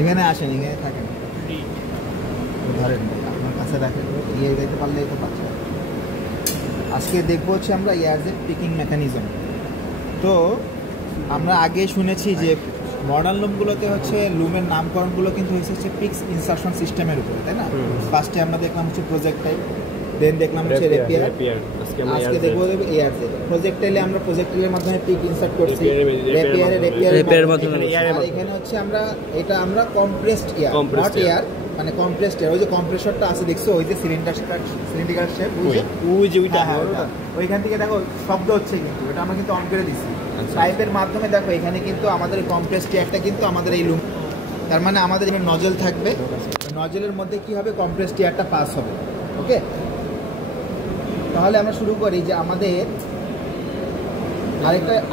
এখানে আসেন, এখানে থাকেন, ধরেন আপনার কাছে রাখেন, ইয়ে গাইতে পারলেই তো পাচ্ছে। আজকে দেখবো হচ্ছে আমরা এয়ারজেট পিকিং মেকানিজম। তো আমরা আগে শুনেছি যে মডার্ন লুমগুলোতে হচ্ছে লুমের নামকরণগুলো কিন্তু হচ্ছে পিক্স ইনসারশন সিস্টেমের উপরে, তাই না? ফার্স্টে আমরা দেখলাম হচ্ছে প্রজেক্টাইল, দেন দেখলাম হচ্ছে রেপিয়ার, আজকে দেখবো এয়ারজেট। প্রজেক্টাইলে আমরা প্রজেক্টাইলের মাধ্যমে পিক ইনসার্ট করছি, রেপিয়ারের মাধ্যমে। আর এখানে হচ্ছে আমরা কম্প্রেসড এয়ার, নট এয়ার, মানে কম্প্রেসড এয়ার। ওই যে কম্প্রেসরটা আছে দেখছো, ওই যে সিলিন্ডার শেপ, ওই যে ওইটা, ওইখান থেকে দেখো শব্দ হচ্ছে, কিন্তু এটা আমরা কিন্তু অন করে দিচ্ছি পাইপের মাধ্যমে। দেখো এখানে কিন্তু আমাদের কম্প্রেসড এয়ারটা কিন্তু আমাদের এই লুম, তার মানে আমাদের এখানে নজল থাকবে, নজলের মধ্যে কি হবে, কম্প্রেসড এয়ারটা পাস হবে। ওকে, তাহলে আমরা শুরু করি যে আমাদের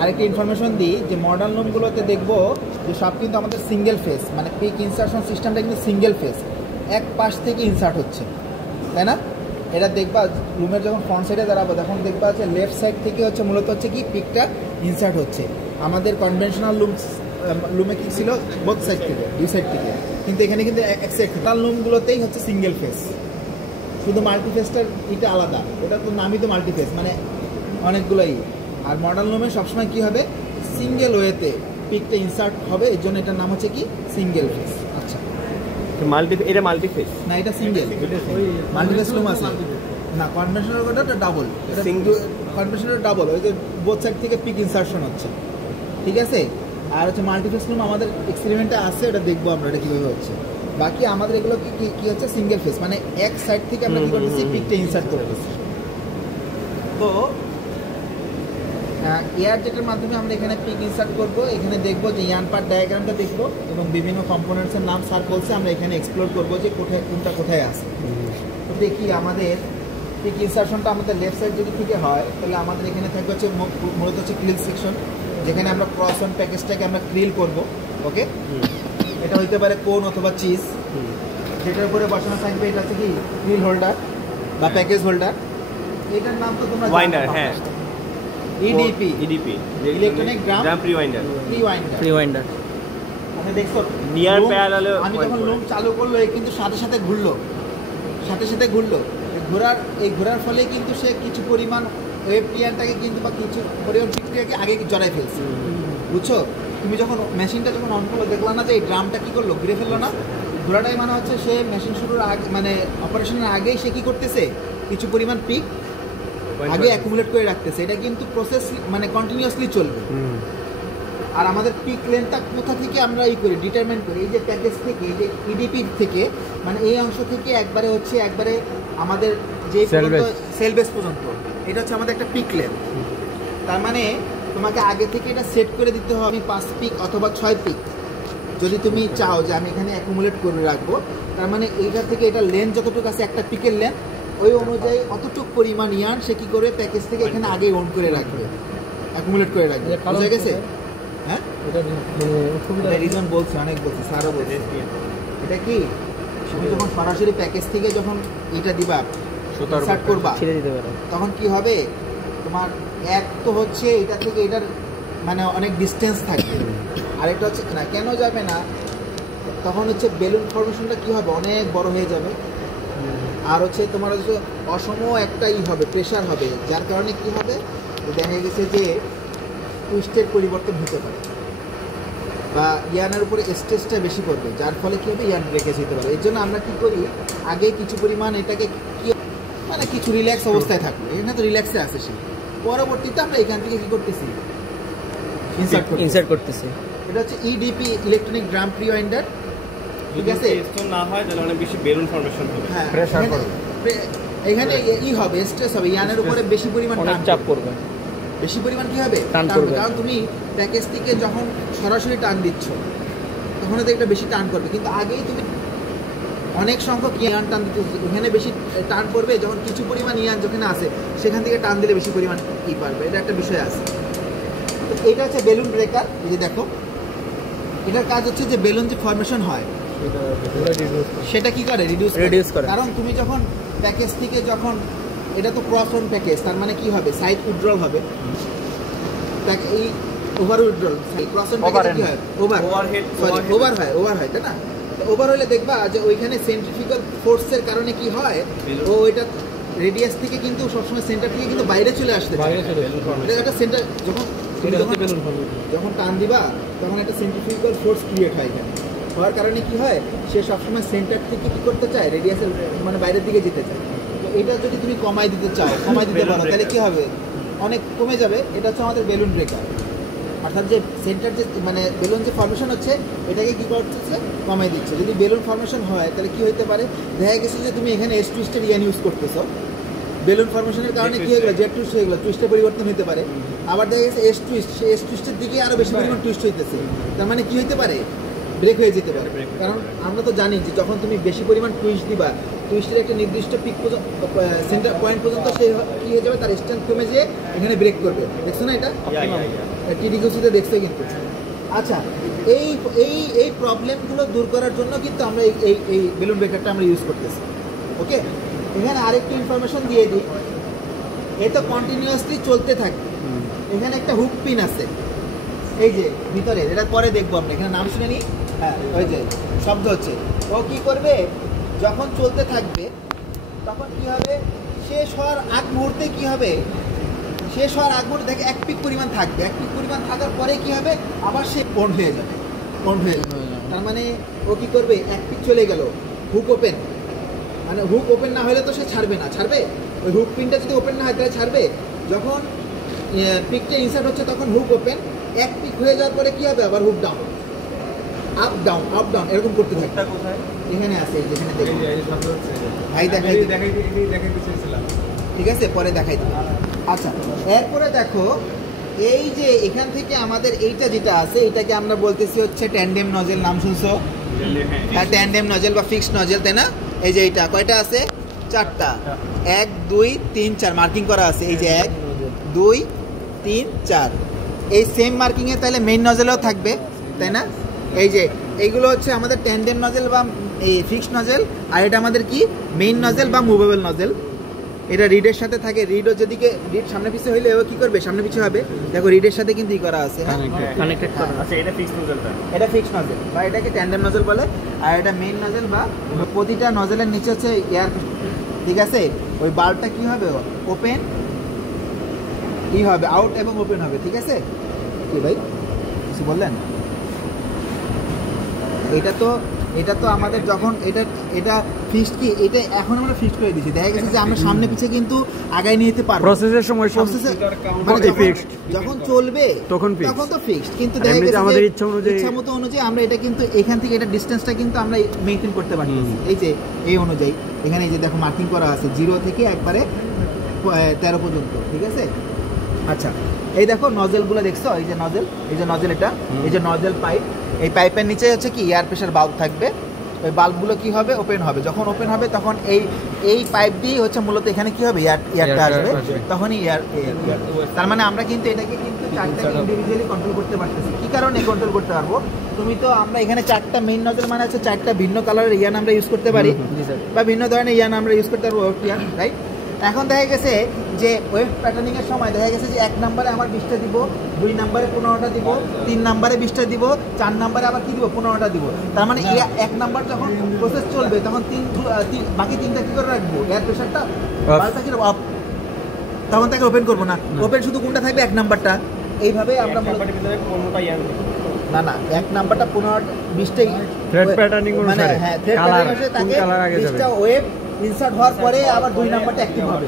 আরেকটা ইনফরমেশন দিই যে মডার্ন লুমগুলোতে দেখবো যে সব কিন্তু আমাদের সিঙ্গেল ফেস, মানে পিক ইনসার্শন সিস্টেমটা কিন্তু সিঙ্গেল ফেস, এক পাশ থেকে ইনসার্ট হচ্ছে, তাই না? এটা দেখবা লুমের যখন ফ্রন্ট সাইডে দাঁড়াবো তখন দেখবা যে লেফট সাইড থেকে হচ্ছে মূলত হচ্ছে কি পিকটা ইনসার্ট হচ্ছে। আমাদের কনভেনশনাল লুমে কি ছিল, বোথ সাইড থেকে, দুই সাইড থেকে, কিন্তু এখানে কিন্তু এক সাইড। তার লুমগুলোতেই হচ্ছে সিঙ্গেল ফেস, শুধু মাল্টিফেসটার এটা আলাদা, ওটা তো নামই তো মাল্টিফেস, মানে অনেকগুলোই। আর মডার্ন লুমে সবসময় কি হবে, সিঙ্গেল ওয়েতে পিকটা ইনসার্ট হবে, এর জন্য এটার নাম হচ্ছে কি সিঙ্গেল ফেস। আচ্ছা, এটা মাল্টিফেস না, এটা সিঙ্গেল। মাল্টিফেস লুম আছে না, কনভেনশনাল ওটা ডাবল, কনভেনশনাল ডাবল, ওই যে বোথ সাইড থেকে পিক ইনসার্শন হচ্ছে, ঠিক আছে? আর হচ্ছে মাল্টিফেস লুম আমাদের এক্সপেরিমেন্টে আছে, এটা দেখবো আমরা এটা কীভাবে হচ্ছে। বাকি আমাদের এগুলো কি হচ্ছে সিঙ্গেল ফেস, মানে এক সাইড থেকে আমরা কি করতেছি, পিকটা ইনসার্ট করতেছি। তো এয়ার জেটের মাধ্যমে আমরা এখানে পিক ইনসার্ট করবো। এখানে দেখবো যে ইয়ান পার্ট ডায়াগ্রামটা দেখবো এবং বিভিন্ন কম্পোনেন্টসের নাম স্যার বলছে, আমরা এখানে এক্সপ্লোর করবো যে কোনটা কোথায় আছে। তো দেখি আমাদের পিক ইনসার্শনটা আমাদের লেফট সাইড যদি থেকে হয় তাহলে আমাদের এখানে থাকবে হচ্ছে মূলত হচ্ছে ক্রিল সেকশন, যেখানে আমরা ক্রস অন প্যাকেজটাকে আমরা ক্রিল করবো। ওকে, এটা হইতে পারে কোন অথবা চিজ, যেটার উপরে বসানো থাকবে এটা হচ্ছে কি ক্রিল হোল্ডার বা প্যাকেজ হোল্ডার। এটার নাম তো তোমরা ওয়াইন্ডার, হ্যাঁ, ইডিপি, ইলেকট্রনিক ড্রাম প্রিওয়াইন্ডার। মানে দেখছো নিয়ার প্যারালাল, আমি যখন লুম চালু করলো এই কিন্তু সাথে সাথে ঘুরলো, এই ঘোরার ফলে কিন্তু সে কিছু পরিমাণ ওয়েব ক্লিয়ারটাকে কিন্তু বা কিছু পরিমাণ বিক্রিয়াকে আগে জড়াই ফেলছে, বুঝছো? তুমি যখন মেশিনটা যখন অন করলো দেখলা না যে এই ড্রামটা কি করলো, ঘুরে ফেললো না? ঘোরাটাই মানে হচ্ছে সে মেশিন শুরুর আগে, মানে অপারেশনের আগেই সে কি করতেছে, কিছু পরিমাণ পিক আগে অ্যাকুমুলেট করে রাখতেছে। এটা কিন্তু প্রসেস মানে কন্টিনিউয়াসলি চলবে। আর আমাদের পিক লেন্থটা কোথা থেকে আমরা ডিটারমাইন করি, এই যে প্যাকেজ থেকে, এই যে ইডিপি থেকে, মানে এই অংশ থেকে একবারে আমাদের যে সেল বেস পর্যন্ত, এটা হচ্ছে আমাদের একটা পিক লেন্থ। তার মানে তোমাকে আগে থেকে এটা সেট করে দিতে হবে, আমি 5 পিক অথবা 6 পিক যদি তুমি চাও যে আমি এখানে অ্যাকুমুলেট করে রাখবো, তার মানে এইটা থেকে এটা লেন্থ যতটুকু আছে একটা পিকের লেন্থ, ওই অনুযায়ী অতটুকু পরিমাণ ইয়ান সে কী করে প্যাকেজ থেকে এখানে আগেই অন করে রাখবে, অ্যাকুমুলেট করে রাখবে। বুঝা গেছে? হ্যাঁ, রিজন বলছে, অনেক বলছে, স্যারও বলছে। এটা কি তুমি যখন সরাসরি প্যাকেজ থেকে যখন এটা দিবা, স্টার্ট করবা, তখন কি হবে, তোমার এক তো হচ্ছে এটা থেকে এটার মানে অনেক ডিস্টেন্স থাকবে, আরেকটা হচ্ছে না কেন যাবে না, তখন হচ্ছে বেলুন ফর্মেশনটা কী হবে, অনেক বড় হয়ে যাবে। আর হচ্ছে তোমার হচ্ছে অসম একটা হবে, প্রেশার হবে, যার কারণে কি হবে, দেখা গেছে যে টুইস্টের পরিবর্তন হতে পারে বা ইয়ানের উপরে স্ট্রেসটা বেশি পড়বে, যার ফলে কী হবে, ইয়ান ব্রেকেজ হতে পারে। এর জন্য আমরা কী করি, আগে কিছু পরিমাণ এটাকে কি মানে কিছু রিল্যাক্স অবস্থায় থাকবে, এখানে তো রিল্যাক্সে আসে সে, পরবর্তীতে আমরা এখান থেকে কী করতেছি, ইনসার্ট করতেছি। এটা হচ্ছে ইডিপি, ইলেকট্রনিক ড্রাম প্রিওয়াইন্ডার, ঠিক আছে? না হয় তাহলে অনেক বেশি বেলুন ফর্মেশন হবে, হ্যাঁ, প্রেসার পড়বে, এখানে হবে, স্ট্রেস হবে, ইয়ানের উপরে বেশি পরিমাণ চাপ পড়বে, বেশি পরিমাণ কি হবে, টান পড়বে। কারণ তুমি প্যাকেজ থেকে যখন সরাসরি টান দিচ্ছ তখন তো এটা বেশি টান করবে, কিন্তু আগেই তুমি অনেক সংখ্যক ইয়ান টান দিতে, এখানে বেশি টান পড়বে, যখন কিছু পরিমাণ ইয়ান যেখানে আছে সেখান থেকে টান দিলে বেশি পরিমাণ কি পারবে, এটা একটা বিষয় আছে। তো এটা হচ্ছে বেলুন ব্রেকার। এই যে দেখো, এটার কাজ হচ্ছে যে বেলুন যে ফর্মেশন হয় সেটা কি করে, রিডিউস করে। কারণ তুমি যখন প্যাকেজ থেকে যখন এটা তো ক্রস অন প্যাকেজ, তার মানে কি হবে, সাইড উইথড্রল হবে, এই over withdrawal, cross on package কি হয়, ওভার হয়, তাই না? ওভার হলে দেখবা যে ওইখানে সেন্ট্রিফিউগাল ফোর্সের কারণে কি হয়, ও এটা রেডিয়াস থেকে কিন্তু সবসময় সেন্টার থেকে কিন্তু বাইরে চলে আসতে চায়। এটা একটা সেন্টার যখন টান দিবা তখন একটা সেন্ট্রিফিউগাল ফোর্স ক্রিয়েট হয় এখানে। হওয়ার কারণে কি হয়, সে সবসময় সেন্টার থেকে কি করতে চায়, রেডিয়াসের মানে বাইরের দিকে যেতে চায়। তো এটা যদি তুমি কমাই দিতে চাও, কমাই দিতে পারো, তাহলে কি হবে, অনেক কমে যাবে। এটা হচ্ছে আমাদের বেলুন ব্রেকার, অর্থাৎ যে সেন্টার যে মানে বেলুন যে ফর্মেশন হচ্ছে এটাকে কী করতেছে, কমাই দিচ্ছে। যদি বেলুন ফর্মেশন হয় তাহলে কি হতে পারে, দেখা গেছে যে তুমি এখানে এস টুইস্টের ইয়ান ইউজ করতেছো, বেলুন ফর্মেশনের কারণে কী হয়ে গেলো, জেড টুইস্ট হয়ে গেলো, টুইস্টের পরিবর্তন হতে পারে। আবার দেখা গেছে এস টুইস্ট, সেই এস টুইস্টের দিকে আরও বেশি পরিমাণ টুইস্ট হইতেছে, তার মানে কী হতে পারে, ব্রেক হয়ে যেতে পারে। কারণ আমরা তো জানি যে যখন তুমি বেশি পরিমাণ টুইস্ট দিবা, টুইস্টের একটা নির্দিষ্ট পিক পর্যন্ত সেন্টার পয়েন্ট পর্যন্ত সে কী হয়ে যাবে, তার স্ট্রেন্থ কমে যেয়ে এখানে ব্রেক করবে। দেখছো না এটা টিডিকিউসিতে দেখছো কিন্তু। আচ্ছা, এই এই এই প্রবলেমগুলো দূর করার জন্য কিন্তু আমরা এই বেলুন ব্রেকারটা আমরা ইউজ করতেছি। ওকে, এখানে আরেকটু ইনফরমেশন দিয়ে দিই, এ তো কন্টিনিউয়াসলি চলতে থাকে। এখানে একটা হুক পিন আছে এই যে ভিতরে, এটা পরে দেখবো আমরা, এখানে নাম শুনে নিই। হ্যাঁ, ওই যে শব্দ হচ্ছে, ও কি করবে, যখন চলতে থাকবে তখন কি হবে, শেষ হওয়ার আগ মুহূর্তে কি হবে, শেষ হওয়ার আগ মুহূর্তে দেখে এক পিক পরিমাণ থাকবে, এক পিক পরিমাণ থাকার পরে কি হবে, আবার সে বন্ধ হয়ে যাবে, বন্ধ হয়ে যাবে। তার মানে ও কি করবে, এক পিক চলে গেল, হুক ওপেন, মানে হুক ওপেন না হলে তো সে ছাড়বে না, ছাড়বে, ওই হুক পিনটা যদি ওপেন না হয় তাহলে ছাড়বে। যখন পিকটা ইনসার্ট হচ্ছে তখন হুক ওপেন, এক পিক হয়ে যাওয়ার পরে কি হবে, আবার hook down, up down, up down, এরকম করতে থাকবে। এখানে আছে, যেখানে দেখুন ভাই দেখাই, ঠিক আছে, পরে দেখাই দেবো। আচ্ছা, এরপরে দেখো এই যে এখান থেকে আমাদের এইটা যেটা আছে, এটাকে আমরা বলতেছি হচ্ছে ট্যান্ডেম নজেল, নাম শুনছো? হ্যাঁ, ট্যান্ডেম নজেল বা ফিক্সড নজেল, তাই না? এই যে এইটা কয়টা আছে, চারটা, 1 2 3 4 মার্কিং করা আছে। এই যে 1 2 3 4, এই সেম মার্কিংয়ে তাহলে মেইন নজেলও থাকবে, তাই না? এই যে এইগুলো হচ্ছে আমাদের ট্যান্ডেম নজেল বা এই ফিক্সড নজেল, আর এটা আমাদের কি মেইন নজেল বা মুভেবল নজেল। এটা রিডের সাথে থাকে, রিডও যেদিকে রিড সামনে পিছে হইলে ও কি করবে, সামনে পিছে হবে। দেখো রিডের সাথে কিন্তু ই করা আছে, কানেক্টেড করা। আচ্ছা, এটা ফিক্সড নজেলটা, এটা ফিক্সড নজেল বা এটাকে ট্যান্ডেম নজেল বলে। আর এটা মেইন নজেল বা প্রতিটা নজেলের নিচে হচ্ছে এয়ার, ঠিক আছে? ওই বাল্বটা কি হবে, ওপেন ই হবে, আউট এবং ওপেন হবে, ঠিক আছে? কি ভাই কিছু বললেন? এটা তো আমাদের যখন এটা ফিক্সড কি, এটা এখন আমরা ফিক্সড করে দিয়েছি। দেখা গেছে যে আমরা সামনে পিছে কিন্তু আগায় নিয়ে যেতে পারবো, প্রসেসের সময় মানে ফিক্সড, যখন চলবে তখন তো ফিক্সড। কিন্তু দেখা গেছে আমাদের ইচ্ছা মতো অনুযায়ী আমরা এটা কিন্তু এখান থেকে এটা ডিসটেন্সটা কিন্তু আমরা মেইনটেইন করতে পারি। এই যে এই অনুযায়ী এখানে এই যে দেখো মার্কিং করা আছে 0 থেকে একবারে 13 পর্যন্ত, ঠিক আছে? আচ্ছা, এই দেখো নজেলগুলো দেখছো, এই যে নজেল, এটা এই যে নজেল পাইপ, এই পাইপের নিচে হচ্ছে কি এয়ার প্রেশার বাল্ব থাকবে। ওই বাল্বগুলো কি হবে, ওপেন হবে। যখন ওপেন হবে তখন এই পাইপ দিয়ে হচ্ছে মূলত এখানে কি হবে, এয়ারটা আসবে, তখনই এয়ার। তার মানে আমরা কিন্তু এটাকে কিন্তু চারটাকে ইন্ডিভিজুয়ালি কন্ট্রোল করতে পারতেছি। কি কারণে কন্ট্রোল করতে পারবো, তুমি তো আমরা এখানে চারটা মেইন নজেল মানে হচ্ছে চারটা ভিন্ন কালারের ইয়ান আমরা ইউজ করতে পারি, বা ভিন্ন ধরনের ইয়ান আমরা ইউজ করতে পারবো, রাইট? এখন দেখা গেছে যে ওয়েভ প্যাটার্নিং এর সময় দেখা গেছে যে 1 নম্বরে আমার 20টা দিব, 2 নম্বরে 15টা দিব, 3 নম্বরে 20টা দিব, 4 নম্বরে আবার কি দিব, 15টা দিব। তার মানে 1 নাম্বার যখন প্রসেস চলবে তখন বাকি 3টা কি করে রাখবো, এয়ার প্রেশারটা বাল্বটা কি অফ, তখন তাকে ওপেন করবো না, ওপেন শুধু কোনটা থাকবে, 1 নাম্বারটা। এইভাবে আমরা না 1 নাম্বারটা 15-20টাই থ্রেড প্যাটার্নিং অনুসারে, হ্যাঁ থ্রেড প্যাটার্নিং অনুসারে তাকে 20টা ওয়েভ ইনসার্ট হওয়ার পরে আবার 2 নাম্বারটা অ্যাক্টিভ হবে।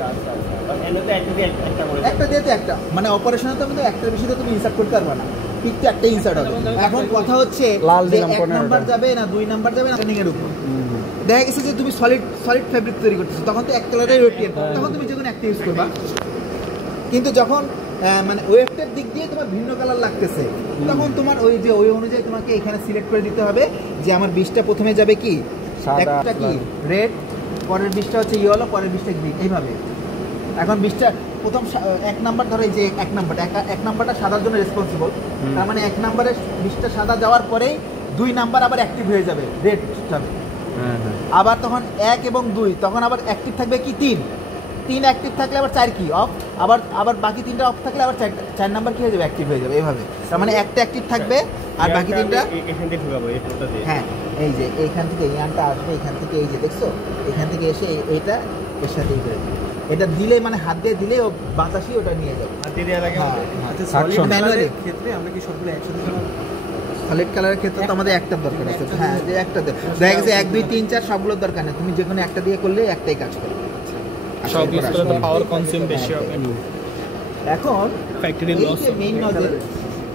একটা দিয়ে তো একটা, মানে অপারেশনে তো কিন্তু একটার বেশি তো তুমি ইনসার্ট করতে পারবে না, কিন্তু একটা ইনসার্ট হবে। এখন কথা হচ্ছে যে 1 নাম্বার যাবে না 2 নাম্বার যাবে না, ট্রেনিং এর উপর। দেখা গেছে যে তুমি সলিড ফেব্রিক তৈরি করতেছো, তখন তো এক কালারের ওয়েটিয়েন, তখন তুমি যে কোনো একটা ইউজ করবা। কিন্তু যখন মানে ওয়েভটার দিক দিয়ে তোমার ভিন্ন কালার লাগতেছে, তখন তোমার ওই অনুযায়ী তোমাকে এখানে সিলেক্ট করে দিতে হবে যে আমার 20টা প্রথমে যাবে কি, একটা কি রেড, পরের 20টা হচ্ছে ইয়েলো, পরের 20টা গ্রিন, এইভাবে। এখন 20টা প্রথম 1 নাম্বার ধরো, এই যে 1 নাম্বারটা সাদার জন্য রেসপন্সিবল, তার মানে 1 নাম্বারে 20টা সাদা যাওয়ার পরেই 2 নাম্বার আবার অ্যাক্টিভ হয়ে যাবে, রেড যাবে। আবার তখন 1 এবং 2 তখন আবার অ্যাক্টিভ থাকবে কি 3 অ্যাক্টিভ থাকলে আবার 4 কি অফ, আবার আবার বাকি তিনটা অফ থাকলে আবার চার নাম্বার কি হয়ে যাবে, অ্যাক্টিভ হয়ে যাবে এইভাবে। তার মানে একটা অ্যাক্টিভ থাকবে আর বাকি তিনটা এখান থেকে ঢুকাবো এই পোর্টটা দিয়ে। হ্যাঁ এই যে এইখান থেকে ইয়ানটা আসবে, এখান থেকে এই যে দেখছো এখান থেকে এসে এইটা এর সাথে এই করে এটা দিলে মানে হাত দিয়ে দিলে ও বাতাসই ওটা নিয়ে যাবে। হাত দিয়ে দেওয়া লাগে আমাদের? আচ্ছা সলিড ম্যানুয়ালি ক্ষেত্রে আমরা কি সবগুলো একসাথে সলিড কালারের ক্ষেত্রে তো আমাদের একটা দরকার আছে। হ্যাঁ যে একটা দেখা গেছে 1 2 3 4 সবগুলোর দরকার নেই, তুমি যে কোনো একটা দিয়ে করলে একটাই কাজ করে। সব ইউজ করলে তো পাওয়ার কনজিউম বেশি হবে। এখন ফ্যাক্টরি এই লস যে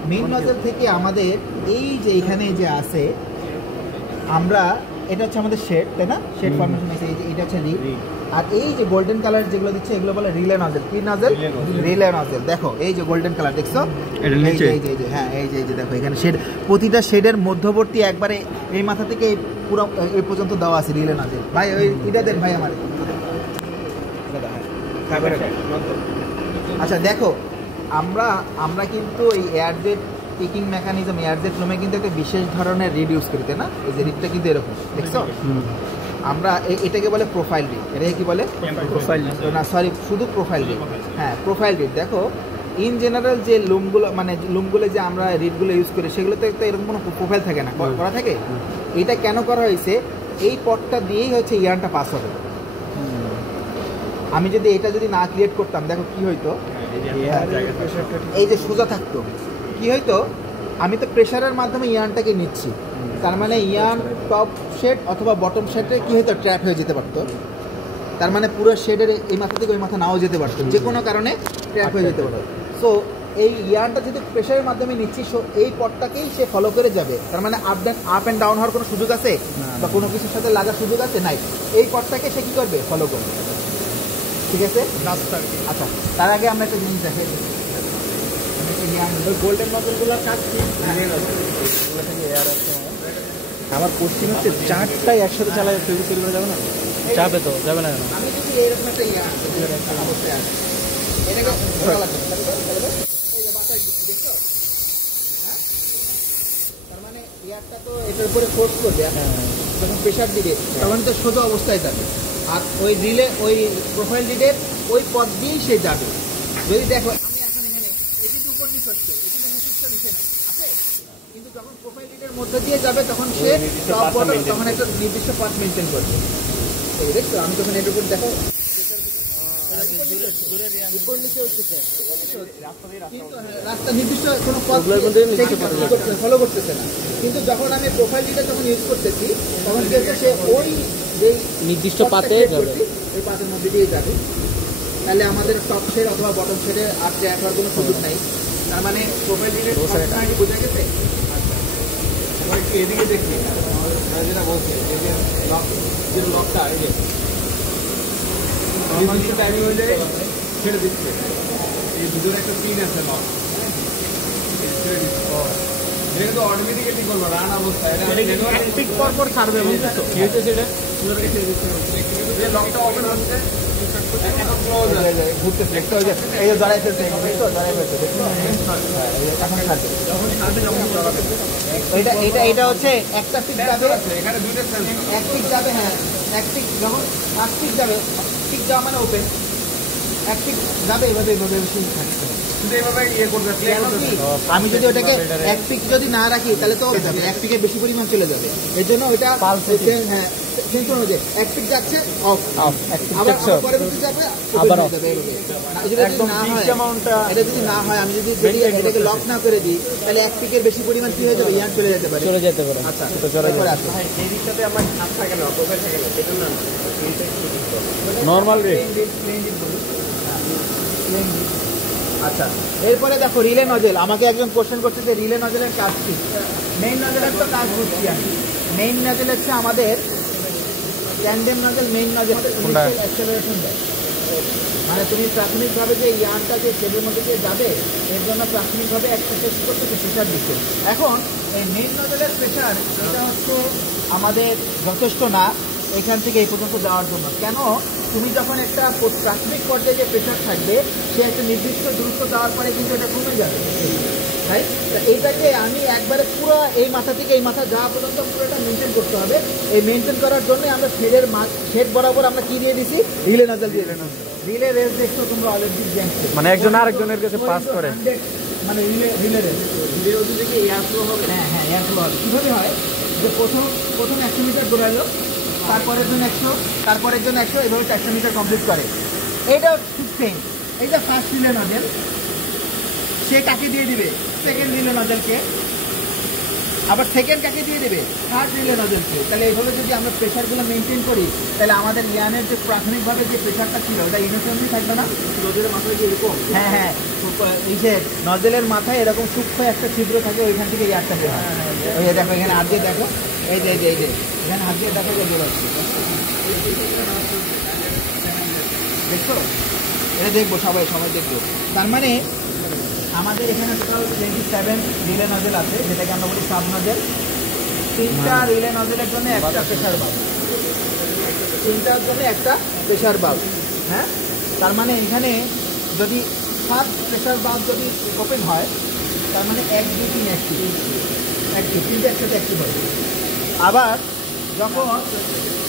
মেইন নজল থেকে আমাদের এই যে এখানে যে আছে আমরা এটা হচ্ছে আমাদের শেড, তাই না? শেড ফরমেশন আছে, এই যে এটা হচ্ছে রিল। আর এই যে গোল্ডেন কালার যেগুলো দিচ্ছে এগুলো বলে রিলে নজল। কি নজল? Relay nozzle. দেখো এই যে গোল্ডেন কালার দেখছো, এটা নিচে এই যে হ্যাঁ এই যে দেখো এখানে শেড, প্রতিটা শেডের মধ্যবর্তী একবারে এই মাথা থেকে এই পুরো এই পর্যন্ত দেওয়া আছে রিলে নজল। ভাই ওই এটা দেন ভাই আমার। আচ্ছা দেখো আমরা কিন্তু এই এয়ারজেট পিকিং মেকানিজম, এয়ারজেট রুমে কিন্তু একটা বিশেষ ধরনের রিড ইউজ করি, তাই না? এই যে রিডটা কিন্তু এরকম দেখছো, আমরা এটাকে বলে প্রোফাইল রিড। এটাকে কি বলে? প্রোফাইল না সরি, শুধু প্রোফাইল রিড। হ্যাঁ প্রোফাইল রিড। দেখো ইন জেনারেল যে লুমগুলো মানে লুমগুলো যে আমরা রিডগুলো ইউজ করি সেগুলোতে তো এরকম কোনো প্রোফাইল থাকে না, করা থাকে। এটা কেন করা হয়েছে? এই পথটা দিয়েই হচ্ছে ইয়ারটা পাস হবে। আমি যদি এটা যদি না ক্রিয়েট করতাম দেখো কি হইতো, এই যে সোজা থাকতো, কি হইতো? আমি তো প্রেসারের মাধ্যমে ইয়ানটাকে নিচ্ছি, তার মানে ইয়ান টপ শেড অথবা বটম শেডে কি হইতো? ট্র্যাপ হয়ে যেতে পারতো। তার মানে পুরো শেডের এই মাথা থেকে ওই মাথা নাও যেতে পারতো, যে কোনো কারণে ট্র্যাপ হয়ে যেতে পারতো। সো এই ইয়ানটা যদি প্রেসারের মাধ্যমে নিচ্ছি, সো এই পথটাকেই সে ফলো করে যাবে। তার মানে আপ অ্যান্ড ডাউন হওয়ার কোনো সুযোগ আছে বা কোনো কিছুর সাথে লাগার সুযোগ আছে? নাই। এই পথটাকে সে কী করবে? ফলো করবে। ঠিক আছে? আচ্ছা তার আগে আমরা একটা জিনিস দেখাই, গোল্ডেন নজলগুলোর কাজ কি? আমার কোশ্চিন হচ্ছে চারটাই একসাথে চালায় তৈরি করে যাবে না? যাবে তো, যাবে না কেন? আমি যদি এইরকম একটা অবস্থায় আসি, এটাকে ঘোরা লাগবে, এই যে বাতাস দিচ্ছে, দেখছো? হ্যাঁ, তার মানে এয়ারটা তো এটার উপরে ফোর্স করবে, যখন প্রেশার দিবে তখন তো সোজা অবস্থায় যাবে। আর ওই রিলে ওই প্রোফাইল রিডের ওই পথ দিয়েই সে যাবে। যদি দেখো আমি এখন এখানে এই কিন্তু উপর নিচ হচ্ছে, এই কিন্তু নির্দিষ্ট নিচে আছে, কিন্তু যখন প্রোফাইল রিডের মধ্যে দিয়ে যাবে তখন সে তখন একটা নির্দিষ্ট পথ মেনটেন করবে। এই দেখছো আমি তখন এর উপর দেখো উপর নিচে হচ্ছে, কিন্তু রাস্তা নির্দিষ্ট কোনো পথ ফলো করতেছে না। কিন্তু যখন আমি প্রোফাইল রিডার যখন ইউজ করতেছি তখন কি হচ্ছে? সে ওই যে নির্দিষ্ট পাতে যাবে, ওই পাতের মধ্যে দিয়ে যাবে। তাহলে আমাদের টপ শেড অথবা বটম শেডে আর ট্র্যাপ হওয়ার কোনো সুযোগ নাই। তার মানে প্রোফাইল রিডের বোঝা গেছে। এদিকে দেখি যেটা বলছে যে লকটা টাইমিং হয়ে যায় ছেড়ে দিচ্ছে, এই ভিতরে একটা পিন আছে লক, ছেড়ে দিচ্ছে। এটা কিন্তু অটোমেটিক্যালি করবো রান অবস্থায়, পিক পর পর ছাড়বে। কি হচ্ছে সেটা? লকটা ওপেন হচ্ছে, এখন ক্লোজ হয়ে যায়, ঘুরতেছে একটা হয়ে যায়, এই যে দাঁড়াই ফেলছে, দাঁড়াই ফেলছে, এখন ছাড়বে, যখন ছাড়বে তখন এটা হচ্ছে একটা পিক যাবে, এখানে দুইটা এক পিক যাবে। হ্যাঁ এক পিক যখন এক পিক যাবে, পিক যাওয়া মানে ওপেন, এক পিক যাবে এভাবে থাকছে। আমি যদি ওটাকে এক পিক যদি না রাখি তাহলে তো যাবে, এক পিকে বেশি পরিমাণ চলে যাবে। এর জন্য ওইটা হ্যাঁ সেন্স অনুযায়ী এক পিক যাচ্ছে অফ, আবার পরবর্তী যাবে আবার অফ যাবে। এটা যদি না হয়, আমি যদি এটাকে লক না করে দিই তাহলে এক পিকের বেশি পরিমাণ কি হয়ে যাবে? ইয়ান চলে যেতে পারে। আচ্ছা এই দিকটাতে আমার হাত থাকে না, প্রোফাইল থাকে না, সেটা না নর্মাল রেট। আচ্ছা এরপরে দেখো রিলে নজেল। আমাকে একজন কোশ্চেন করছে যে রিলে নজেলের কাজ কি? মেইন নজেলের তো কাজ বুঝছি আমি। মেইন নজেল হচ্ছে আমাদের tandem nozzle, main nozzle acceleration দেয়। মানে তুমি প্রাথমিকভাবে যে ইয়ানটা যে শেডের মধ্যে দিয়ে যাবে এর জন্য প্রাথমিকভাবে একটা টেস্ট করতেছে, প্রেশার দিচ্ছে। এখন এই মেইন নজেলের প্রেশার এটা হচ্ছে আমাদের যথেষ্ট না এখান থেকে এই পর্যন্ত যাওয়ার জন্য। কেন? তুমি যখন একটা প্রাথমিক পর্যায়ে যে প্রেশার থাকবে সে একটা নির্দিষ্ট দূরত্ব যাওয়ার পরে কিন্তু এটা কমে যাবে। রাইট? এইটাকে আমি একবারে পুরো এই মাথা থেকে এই মাথা যা পর্যন্ত পুরোটা মেনটেন করতে হবে। এই মেনটেন করার জন্য আমরা শেড বরাবর আমরা কি দিয়ে দিছি, রিলে নজল দিয়ে দিলাম। রিলে রেস দেখছো তোমরা অলরেডি জানছো, মানে একজন আরেকজনের কাছে পাস করে, মানে রিলে রেস থেকে এয়ার ফ্লো হবে। হ্যাঁ হ্যাঁ, এয়ার ফ্লো হবে। কীভাবে হয় যে প্রথম 100 মিটার দৌড়ালো, তারপরের জন্য 100, তারপরের জন্য 100, এভাবে 400 মিটার কমপ্লিট করে। এইটা ঠিক সেম। এই যে ফার্স্ট রিলে নজল, সে কাকে দিয়ে দিবে, সেকেন্ড রিলে নজলকে। আবার সেকেন্ড কাকে দিয়ে দেবে, থার্ড রিলে নজলকে। তাহলে এইভাবে যদি আমরা প্রেশারগুলো মেনটেন করি, তাহলে আমাদের ইয়ানের যে প্রাথমিকভাবে যে প্রেশারটা ছিল ওটা ইউনিফর্মলি থাকবে না। নজলের মাথায় যে এরকম, হ্যাঁ হ্যাঁ, এই যে নজলের মাথায় এরকম সূক্ষ্ম একটা ছিদ্র থাকে, ওইখান থেকে ইয়ারটা বের হয়। ওই দেখো এখানে হাত দিয়ে দেখো, এই যে এখানে হাত দিয়ে দেখো যে বের হচ্ছে, দেখছো? এটা দেখবো সবাই দেখবো। তার মানে আমাদের এখানে টোটাল 27 রিলে নজল আছে, যেটাকে আমরা বলি সাব নজল। 3টা রিলে নজলের জন্য একটা প্রেশার বাল্ব, 3টার জন্য একটা প্রেশার বাল্ব। হ্যাঁ, তার মানে এখানে যদি ফার্স্ট প্রেশার বাল্ব যদি ওপেন হয়, তার মানে 1, 2, 3 অ্যাক্টিভ, 3টে একসাথে অ্যাক্টিভ হয়। আবার যখন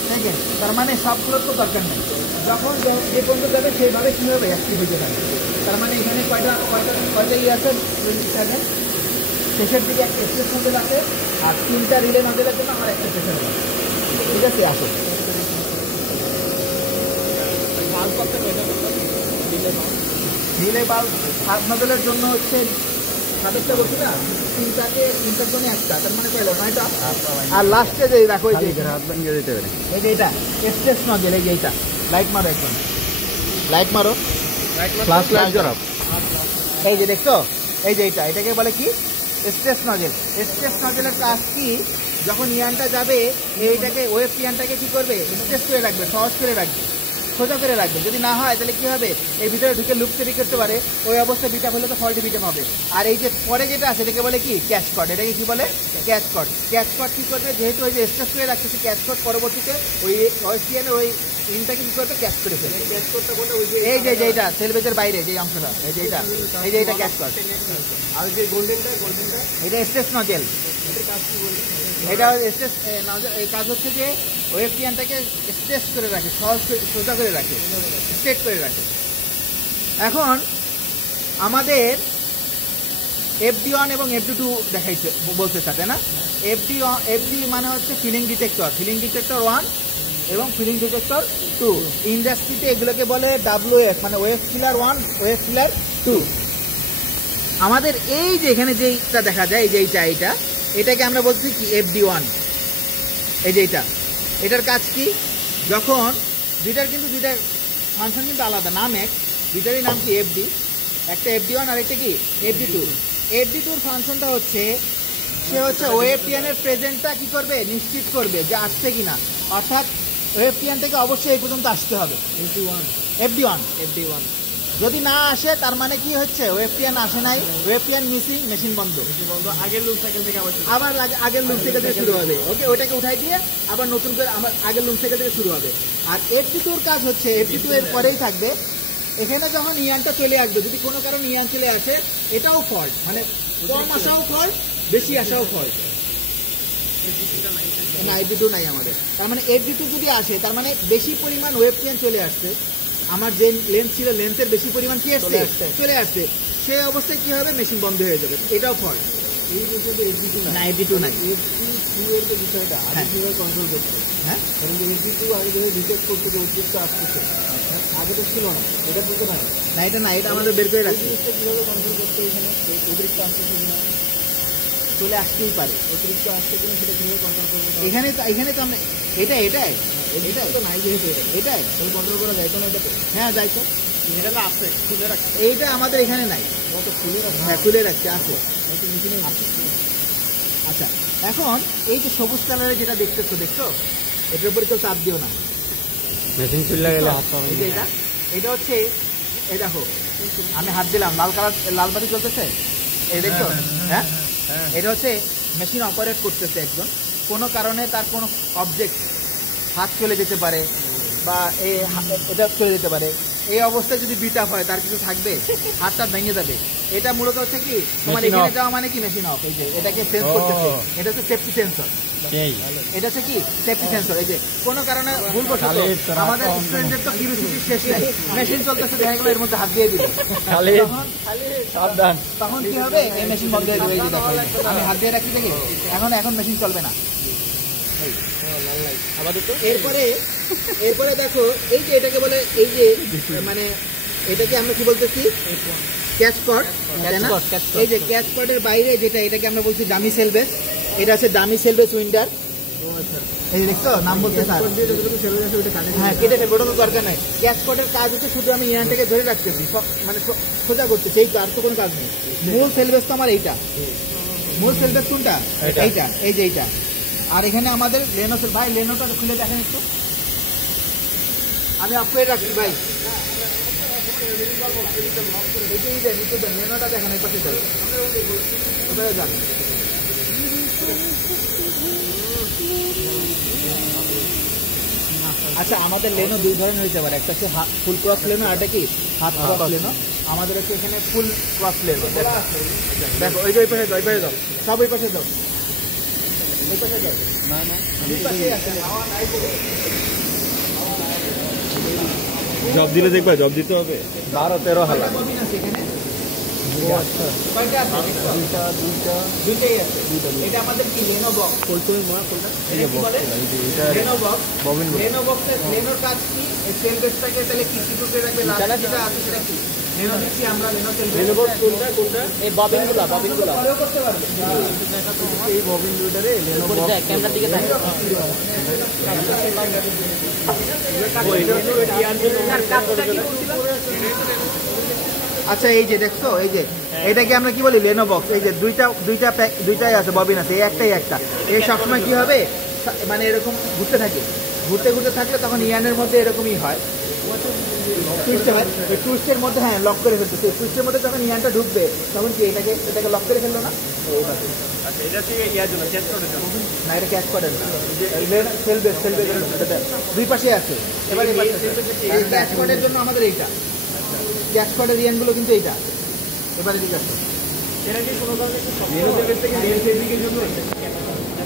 সেকেন্ড, তার মানে সবগুলোর তো দরকার নেই, যখন যে পর্যন্ত যাবে সেইভাবে কী হবে, অ্যাক্টিভ হতে থাকে। তার মানে এখানে কয়টা ইয়ে আছে, 27, শেষের দিকে একটা এক্সপ্রেস নজল আছে, আর 3টা রিলে নজলের জন্য আমার একটা প্রেশার বাল্ব। ঠিক আছে, আসো। রিলে বাল্ব সাব নজলের জন্য হচ্ছে 7টা বলছি না, 3টার জন্য একটা, তার মানে কয়টা, 9টা। আর লাস্টে যে দেখো এই যে হাত ভেঙে দিতে পারে, এই যে এটা এক্সপ্রেস নজল, এই যে এইটা। লাইট মারো, একদম লাইট মারো, ফ্ল্যাশ লাইট জ্বালাও। এই যে দেখছো, এই যে এটাকে বলে কি, স্ট্রেস নজেল। স্ট্রেস নজেলের কাজ কি, যখন ইয়ানটা যাবে এইটাকে ওয়েব ইয়ানটাকে কি করবে, স্ট্রেস করে রাখবে, সহজ করে রাখবে, সোজা করে রাখবে। যদি না হয় তাহলে কি হবে, এর ভিতরে ঢুকে লুপ তৈরি করতে পারে, ওই অবস্থায় বিটা হলে তো ফল্টি বিটা হবে। আর এই যে পরে যেটা আছে এটাকে বলে কি, ক্যাচ কট। এটাকে কি বলে, ক্যাচ কট। ক্যাচ কট কি করবে, যেহেতু ওই যে স্ট্রেস করে রাখতেছে, ক্যাচ কট পরবর্তীতে ওই ওয়েব ইয়ানের ওই ইনটাকে কি করবে, ক্যাচ করে ফেলবে। ক্যাচ কটটা বলতে ওই যে এই যে এইটা সেলভেজের বাইরে যে অংশটা, এই যে এইটা ক্যাচ কট। আর যে গোল্ডেনটা এটা স্ট্রেস নজেল। এটা স্ট্রেস নজেল, এই কাজ হচ্ছে যে ওয়েব ইয়ানটাকে স্ট্রেস করে রাখে, সহজ সোজা করে রাখে, স্ট্রেট করে রাখে। এখন আমাদের FD1 এবং FD2 দেখাইছে, বলতে চাতে না। FD মানে হচ্ছে ফিলিং ডিটেক্টর, 1 এবং ফিলিং ডিটেক্টর 2। ইন্ডাস্ট্রিতে এগুলোকে বলে WF, মানে ওয়েভ ফিলার 1, ওয়েভ ফিলার 2। আমাদের এই যে এখানে যেইটা দেখা যায়, এই যে এটাকে আমরা বলছি কি, FD1। এই যে এটার কাজ কি, যখন দুইটার ফাংশন কিন্তু আলাদা, নাম এক, দুইটারই নাম কি, FD। একটা FD1 আর একটা কি, FD2। FD2-র ফাংশনটা হচ্ছে, সে হচ্ছে ওয়েব পিয়ানের প্রেজেন্টটা কি করবে, নিশ্চিত করবে যে আসছে কিনা। অর্থাৎ ওয়েব পিয়ান থেকে অবশ্যই এই পর্যন্ত আসতে হবে। FD1 যদি না আসে, তার মানে কি হচ্ছে, ওয়েব পিয়ান আসে নাই, ওয়েব পিয়ান মিসিং, মেশিন বন্ধ। আগের লুপ সাইকেল থেকে আবার আগের লুপ সাইকেল থেকে শুরু হবে। ওকে, ওটাকে উঠাই দিয়ে আবার নতুন করে আমার আগের লুপ সাইকেল থেকে শুরু হবে। আর FD2-র কাজ হচ্ছে, FD2 এর পরেই থাকবে, এখানে যখন ইয়ানটা চলে আসবে, যদি কোনো কারণে ইয়ান চলে আসে, এটাও ফল্ট, মানে কম আসাও ফল্ট, বেশি আসাও ফল্ট। না, FD2 নাই আমাদের। তার মানে FD2 যদি আসে, তার মানে বেশি পরিমাণ ওয়েব পিয়ান চলে আসছে, আমার যে লেন্থ ছিল, লেন্থের বেশি পরিমাণ কি আসছে, চলে আসছে, সেই অবস্থায় কি হবে, মেশিন বন্ধ হয়ে যাবে, এটাও ফল্ট। এই বিষয়ে FD2 নাই। FD2 এর যে বিষয়টা আগে কিভাবে কন্ট্রোল করছে, হ্যাঁ, কারণ FD2 আগে যেভাবে ডিটেক্ট করতে যে অতিরিক্ত আসতেছে, আগে তো ছিল না, এটা বলতে না, এটা আমাদের বের করে রাখছে। কিভাবে কন্ট্রোল করতে, এখানে অতিরিক্ত আসতেছে কিনা, চলে আসতেই পারে, অতিরিক্ত আসছে কিনা সেটা কিভাবে কন্ট্রোল করবো, এখানে তো আমরা এটাই তো নাই, যেহেতু এটাই তাহলে কন্ট্রোল করা যায় তো না এটাতে। হ্যাঁ, যাই তো, এটা তো আছে, খুলে রাখছে, এইটা আমাদের এখানে নাই, খুলে রাখছে। হ্যাঁ, খুলে রাখছে, আছে মেশিনে। আচ্ছা, এখন এই যে সবুজ কালারের যেটা দেখছো, এটার উপরে কেউ চাপ দিও না, মেশিন চলে গেলে হাত পাবে। এই যে এটা হচ্ছে, এই দেখো আমি হাত দিলাম, লাল বাতি চলতেছে, এই দেখছো, হ্যাঁ, এটা হচ্ছে মেশিন অপারেট করতেছে একজন, কোনো কারণে তার কোনো অবজেক্ট হাত চলে যেতে পারে, বা এটা চলে যেতে পারে। এই অবস্থায় যদি বিট আপ হয়, তার কিছু থাকবে, হাতটা ভেঙে যাবে। এটা মূলত হচ্ছে কি তোমার Machine এখানে off. যাওয়া মানে কি মেশিন অফ, এই যে এটাকে সেন্স ও। করতেছে, এটা হচ্ছে সেফটি সেন্সর। সেই এটা হচ্ছে কি সেফটি সেন্সর। এই যে কোনো কারণে ভুলবশত তাহলে তোরা আমাদের তো স্টুডেন্টদের তো কিউরিওসিটি শেষ নাই, মেশিন চলতেছে দেখা গেলো এর মধ্যে হাত দিয়ে দিল, খালি তখন সাবধান। তখন কি হবে, এই মেশিন বন্ধ হয়ে যাবে। এই যে দেখো, আমি হাত দিয়ে রাখি দেখি, এখন মেশিন চলবে না। এরপরে এরপরে দেখো এই যে এটাকে বলে, এই যে মানে এটাকে আমরা কি বলতেছি, ক্যাচ কর্ড, তাই না? catch cord। এই যে ক্যাচ কর্ডের বাইরে যেটা, এটাকে আমরা বলছি ডামি সেলবেস। এটা আছে ডামি সেলবেস উইন্ডার। এই যে দেখছো নাম বলতে স্যার, হ্যাঁ কেটে ফেলবো, ওটা তো দরকার নাই। ক্যাচ কর্ডের কাজ হচ্ছে শুধু আমি ইয়ানটাকে ধরে রাখতেছি, মানে সোজা করতেছি, এই তো, আর তো কোনো কাজ নেই। মূল সেলবেস তো আমার এইটা, মূল সেলবেস কোনটা, এইটা। এইটা, এই যে এইটা। আর এখানে আমাদের লেনো সেল, ভাই লেনোটা খুলে দেখেন একটু, আমি অফ করে রাখছি ভাই। নিচে দেন, লেনোটা দেখেন, এই পাশে দেন, ওপরে যান। আচ্ছা, আমাদের লেনো দুই ধরনের হইতে পারে, একটা হচ্ছে ফুল ক্রস লেনো, আর একটা কি হাফ ক্রস লেনো। আমাদের হচ্ছে এখানে ফুল ক্রস লেনো। দেখো ওই যে ওই পাশে যাও, ওই পাশে যাও, সব ওই পাশে যাও, ওই পাশে যাও। না না দুই পাশেই আছে। জব দিলে দেখবা, জব দিতে হবে 12-13 হালা। কয়টা ববিন আছে এখানে? ও আচ্ছা, কয়টা আছে? দুইটাই আছে। এটা আমাদের কি লেনো বক্স। এটা কি বলে? Lenoe box. লেনো বক্সের লেনোর কাজ কি? এই সেল বেসটাকে তাহলে কি করে রাখবে, লাস্টে যেটা আছে সেটা কি লেনো দিচ্ছি আমরা, লেনো সেল বেস। লেনো বক্স কোনটা? এই ববিনগুলো পরেও করতে পারবে। এই ববিন দুটারে লেনো বক্স ক্যামেরার দিকে তাকাও। আচ্ছা, এই যে দেখছো, এই যে এটাকে আমরা কি বলি, লেনো বক্স। এই যে দুইটাই আছে, ববিন আছে, এই একটাই একটা। এই সবসময় কি হবে, মানে এরকম ঘুরতে থাকে, ঘুরতে থাকলে তখন ইয়ানের মধ্যে এরকমই হয়, টুইস্ট হয়। ওই টুইস্টের মধ্যে হ্যাঁ লক করে ফেলতে, সেই টুইস্টের মধ্যে যখন ইয়ানটা ঢুকবে তখন কি এটাকে লক করে ফেললো না? না, এটা ক্যাচ করেন না, সেলবেস দুই পাশে আছে। এবার ক্যাচ কর্ডের জন্য আমাদের এইটা, ক্যাচ কর্ডের ইয়ানগুলো কিন্তু এইটা। এবারে দিকে আসো,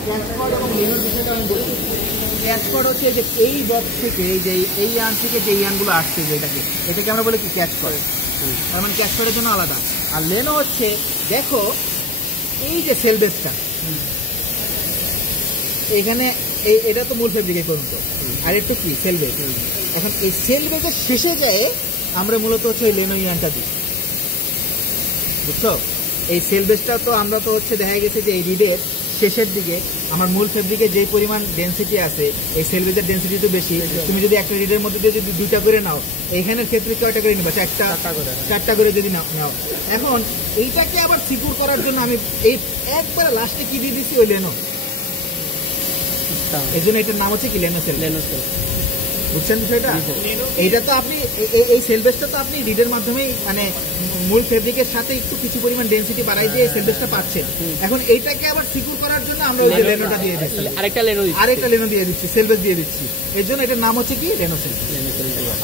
ক্যাচ কর্ড এবং লেনোর বিষয়টা আমি বলছি। ক্যাচ কর্ড হচ্ছে যে এই বক্স থেকে, এই যে এই ইয়ান থেকে যে ইয়ানগুলো আসছে, যে এটাকে আমরা বলি কি ক্যাচ কর্ড, তার মানে ক্যাচ কর্ডের জন্য আলাদা। আর লেনো হচ্ছে, দেখো এই যে সেলবেসটা এখানে, এটা তো মূল ফেব্রিক পর্যন্ত, আর একটা কি সেলবেস। এখন এই সেলবেসের শেষে যায় আমরা মূলত হচ্ছে ওই লেনো ইয়ানটা দিই, বুঝছো? এই সেলবেসটা তো আমরা তো হচ্ছে দেখা গেছে যে এই রিডের শেষের দিকে আমার মূল ফেব্রিকে যে পরিমাণ ডেন্সিটি আছে, এই সেলবেজের ডেন্সিটি তো বেশি। তুমি যদি একটা রিডের মধ্যে দিয়ে যদি দুইটা করে নাও, এইখানের ক্ষেত্রে কয়টা করে নিবা, চারটা করে যদি নাও। এখন এইটাকে আবার সিকিউর করার জন্য আমি এই একবারে লাস্টে কি দিয়ে দিচ্ছি, ওই লেনো। এই জন্য এটার নাম হচ্ছে কি লেনো সেল। বুঝছেন বিষয়টা? এইটা তো আপনি এই সেলবেসটা তো আপনি রিডের মাধ্যমেই, মানে মূল ফেব্রিকের সাথে একটু কিছু পরিমাণ ডেন্সিটি বাড়াই দিয়ে এই সেলবেসটা পাচ্ছেন। এখন এইটাকে আবার সিকিউর করার জন্য আমরা ওই যে লেনোটা দিয়ে দিচ্ছি, আরেকটা লেনো দিয়ে দিচ্ছি, সেলবেস দিয়ে দিচ্ছি। এর জন্য এটার নাম হচ্ছে কি লেনো সেল।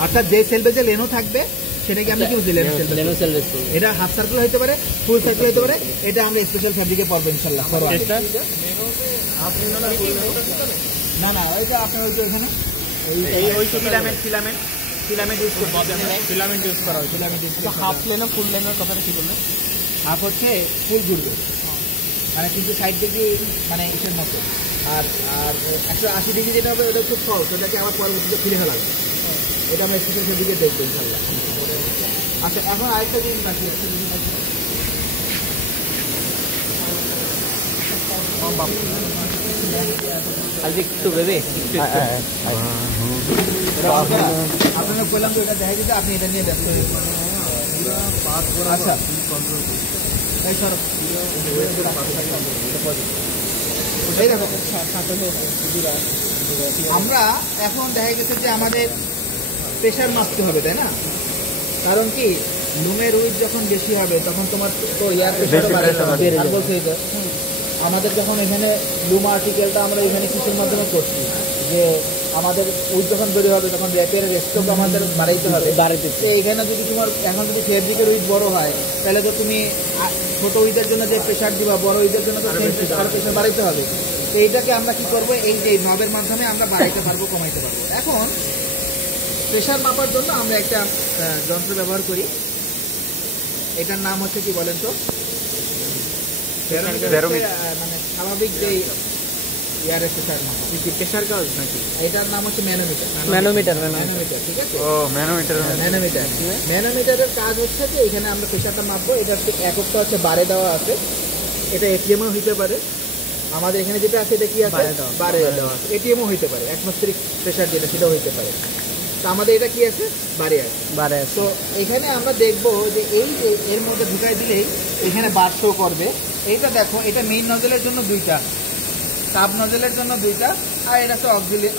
অর্থাৎ যে সেলবেসে লেনো থাকবে সেটাকে আমরা কি বলছি, লেনো সেলবেস। এটা হাফ সার্কেল হতে পারে, ফুল সার্কেল হতে পারে, এটা আমরা স্পেশাল ফেব্রিকে পারবো ইনশাল্লাহ। না না, ওই যে আপনার ওই যে এখানে ফিলামেন্ট ইউজ করতে হবে, ফিলামেন্ট ইউজ করা হয়। ফিলামেন্ট ইউজ করা হাফ লেনো ফুল লেনোর কথাটা কি বললেন? হাফ হচ্ছে ফুল ঘুরবে, মানে কিন্তু 60 ডিগ্রি, মানে ইসের মতো। আর 180 ডিগ্রি যেটা হবে ওটা খুব সহজ, ওটাকে আবার পরবর্তীতে খুলে ফেলা হবে। এটা আমরা স্পেশাল ফেব্রিকে দেখবো ইনশাল্লাহ। আচ্ছা, এখন আরেকটা জিনিস বাকি আছে, একটু ভেবে আপনারা বললাম তো এটা দেখা দিতে, আপনি এটা নিয়ে ব্যস্ত হয়ে যাবেন। আচ্ছা, এই সরো। এই দেখো, আমরা এখন দেখা গেছে যে আমাদের প্রেশার মাপতে হবে, তাই না? কারণ কি, লুমের উইথ যখন বেশি হবে তখন তোমার তো এয়ার প্রেশারও বাড়বে। আর বলছি তো আমাদের যখন এখানে লুম আর্টিকেলটা আমরা এখানে কিসের মাধ্যমে করছি, যে আমাদের উইথ যখন বের হবে তখন র্যাপের রেস্টকে আমাদের বাড়াইতে হবে। বাড়াইতেছে। তো এখানে যদি তোমার এখন যদি ফেব্রিকের উইথ বড় হয় তাহলে তো তুমি ছোট উইথের জন্য যে প্রেশার দিবা বড় উইথের জন্য তো আরো প্রেশার বাড়াইতে হবে। তো এইটাকে আমরা কি করব, এই যে নবের মাধ্যমে আমরা বাড়াইতে পারবো কমাইতে পারবো। এখন প্রেশার মাপার জন্য আমরা একটা যন্ত্র ব্যবহার করি, এটার নাম হচ্ছে কি বলেন তো, মানে স্বাভাবিক যে ইয়ারের প্রেশার মাপা, প্রেশার কাজ নাকি? এটার নাম হচ্ছে ম্যানোমিটার। ম্যানোমিটার। ম্যানোমিটার, ঠিক আছে। ও ম্যানোমিটার। ম্যানোমিটার, ম্যানোমিটারের কাজ হচ্ছে যে এখানে আমরা প্রেশারটা মাপবো। এটার এককটা হচ্ছে বারে দেওয়া আছে, এটা এটিএমও হইতে পারে। আমাদের এখানে যেটা আছে এটা কি আছে, বারে দেওয়া আছে। এটিএমও হইতে পারে, অ্যাটমসফেরিক প্রেশার যেটা সেটাও হইতে পারে। তো আমাদের এটা কি আছে, বারে আছে। বারে আছে। তো এখানে আমরা দেখবো যে এই যে এর মধ্যে ঢুকাই দিলেই এখানে বার শো করবে। এইটা দেখো, এটা মেইন নজলের জন্য দুইটা, সাব নজলের জন্য দুইটা, আর এটা হচ্ছে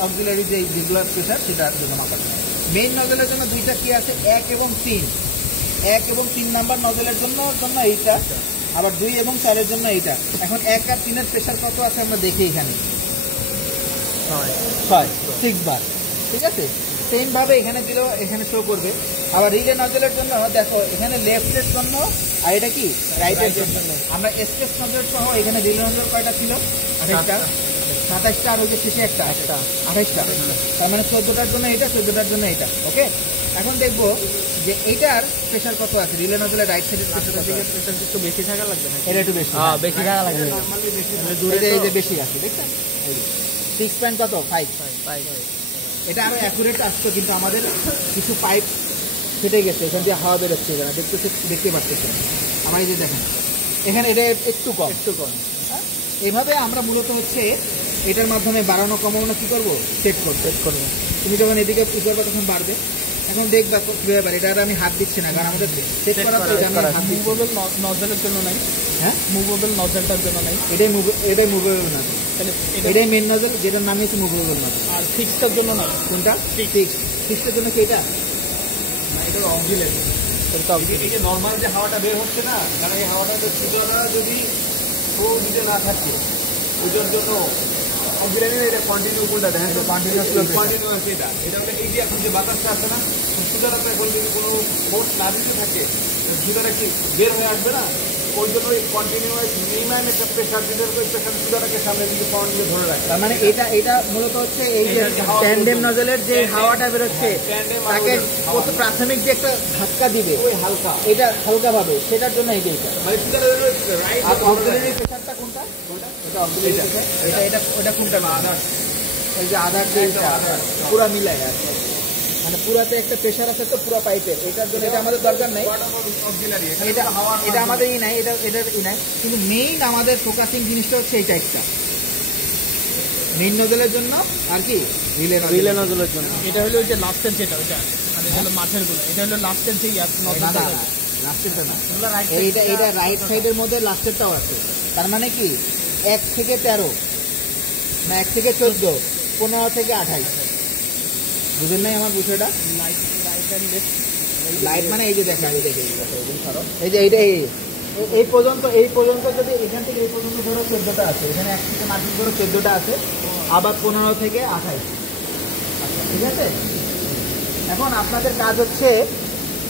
অক্সিলারি যে যেগুলো প্রেশার সেটার জন্য মাপা। মেইন নজলের জন্য দুইটা কি আছে, 1 এবং 3। 1 এবং 3 নাম্বার নজলের জন্য এইটা, আবার 2 এবং 4-এর জন্য এইটা। এখন 1 আর 3-এর প্রেশার কত আছে আমরা দেখি, এখানে 6 বার, ঠিক আছে। সেম ভাবে এখানে দিলেও এখানে শো করবে। আবার রিলে নজলের জন্য দেখো এখানে লেফটের জন্য, আর এটা কি রাইটের জন্য। আমরা এসকেস নজল সহ এখানে রিলে নজল কয়টা ছিল, 28টা, 27টা, আর ওই যে শেষে একটা 28টা। তার মানে 14টার জন্য এটা, 14টার জন্য এটা। ওকে, এখন দেখবো যে এইটার প্রেশার কত আছে, রিলে নজলের রাইট সাইডের প্রেশার একটু বেশি থাকা লাগবে না? এটা একটু বেশি, বেশি থাকা লাগবে। এই যে বেশি আছে, দেখছেন 6.5। এটা আরো অ্যাকুরেট আসতো, কিন্তু আমাদের কিছু পাইপ ফেটে গেছে, এখান দিয়ে হাওয়া বেরোচ্ছে, এখানে দেখতে পাচ্ছেন আমার। এই যে দেখেন এখানে এটা একটু কম। হ্যাঁ? এইভাবে আমরা মূলত হচ্ছে এটার মাধ্যমে বাড়ানো কমানো কি করবো, সেট করবো। তুমি যখন এদিকে কি করবে তখন বাড়বে। এখন দেখবা কিভাবে বাড়ে, এটা আর আমি হাত দিচ্ছি না, কারণ আমাদের সেট করা তো এটা আমি হাত দিচ্ছি। মুভেবল নজলের জন্য নাই? হ্যাঁ, মুভেবল নজলটার জন্য নাই? এটাই মুভেবল না, তাহলে এটাই মেন নজল, যেটার নাম হচ্ছে মুভেবল নজল। আর ফিক্সটার জন্য না? কোনটা? ফিক্সের জন্য কি এটা না, এটা অক্সিলারি। এই যে নর্মাল যে হাওয়াটা বের হচ্ছে না, কারণ এই হাওয়াটা ছিদ্রটা যদি ফ্লো দিতে না থাকে, ওইটার জন্য অক্সিলারি এটা কন্টিনিউ কোনটা দেখেন তো, কন্টিনিউয়াস এটা হলো এই যে এখন যে বাতাসটা আছে না, সুতরাটা এখন যদি কোনো ফোর্স না দিতে থাকে সুতরাং কি বের হয়ে আসবে না। ওই জন্য কন্টিনিউয়াস মিনিমাম একটা প্রেশার দিতে হবে, প্রেশার সুতরাকে সামনে দিকে পাওয়ার দিয়ে ধরে রাখে। তার মানে এটা মূলত হচ্ছে এই যে ট্যান্ডেম নজলের যে হাওয়াটা বেরোচ্ছে তাকে প্রাথমিক যে একটা ধাক্কা দিবে ওই হালকা, এটা হালকা ভাবে, সেটার জন্য এইটা। মানে সুতরাং রাইট আর অক্সিলারি প্রেশারটা কোনটা, এটা অক্সিলারি প্রেশার, এটা ওটা কোনটা না, আদার, এই যে আদার যে পুরা মিলায় আছে, মানে পুরাতে একটা প্রেশার আছে তো পুরা পাইপের, এটার জন্য এটা আমাদের দরকার নেই। এটা আমাদের নাই, এটার নাই, কিন্তু মেইন আমাদের ফোকাসিং জিনিসটা হচ্ছে এইটা একটা মেইন নজলের জন্য, আর কি রিলে নজলের জন্য। এটা হলো ওই যে লাস্টের যেটা, ওইটা মানে হলো মাছের গুলো, এটা হলো লাস্টের যে নজলটা। লাস্টেরটা না, এটা রাইট সাইডের মধ্যে লাস্টেরটাও আছে। তার মানে কি 1 থেকে 13 না 1 থেকে 14, 15 থেকে 28, বুঝেন নাই আমার বিষয়টা? লাইট মানে এই যে দেখেন, এই যে এইটা এই পর্যন্ত যদি এখান থেকে এই পর্যন্ত ধরো 14টা আছে, এখানে 1 থেকে মার্কিং ধরো 14টা আছে, আবার 15 থেকে 28, ঠিক আছে। এখন আপনাদের কাজ হচ্ছে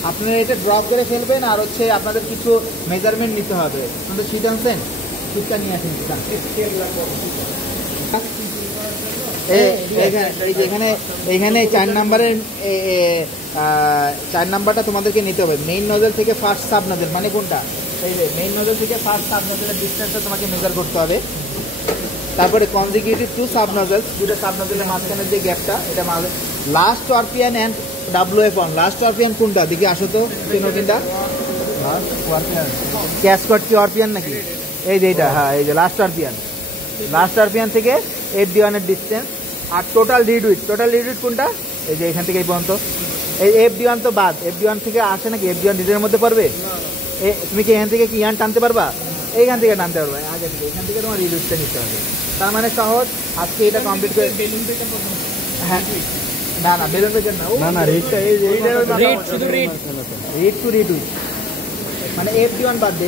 আপনারা এটা ড্রপ করে ফেলবেন, আর হচ্ছে আপনাদের কিছু মেজারমেন্ট নিতে হবে। আপনাদের শিট আনছেন, শিটটা নিয়ে আসেন। এইখানে 4 নাম্বারের 4 নাম্বারটা তোমাদেরকে নিতে হবে। মেইন নজল থেকে ফার্স্ট সাব নজল, মানে কোনটা, এই যে মেইন নজল থেকে ফার্স্ট সাব নজলের ডিস্টেন্সটা তোমাকে মেজার করতে হবে। তারপরে কনজিকিউটিভ টু সাব নজল, দুটো সাব নজলের মাঝখানের যে গ্যাপটা, এটা লাস্ট টর্পিয়ান অ্যান্ড WF1। লাস্ট টর্পিয়ান কোনটা দিকে আসো তো, চেনো কিনটা ক্যাসকট কি অর্পিয়ান নাকি, এই যে এটা, হ্যাঁ এই যে লাস্ট টর্পিয়ান থেকে FD1 এর ডিস্টেন্স। আর টোটাল লিড উইথ কোনটা, এই যে এখান থেকে এই পর্যন্ত। এই FD1 তো বাদ, FD1 থেকে আসে নাকি, FD1 লিডের মধ্যে পড়বে। তুমি কি এখান থেকে কি ইয়ান টানতে পারবা, এইখান থেকে টানতে পারবা, আগে থেকে এখান থেকে তোমার লিড উইথটা নিতে হবে। তার মানে সহজ, আজকে এটা কমপ্লিট করে। হ্যাঁ না বেলুন বেকার না, রিড টু রিড উইথ, মানে FD1 বাদ দিয়ে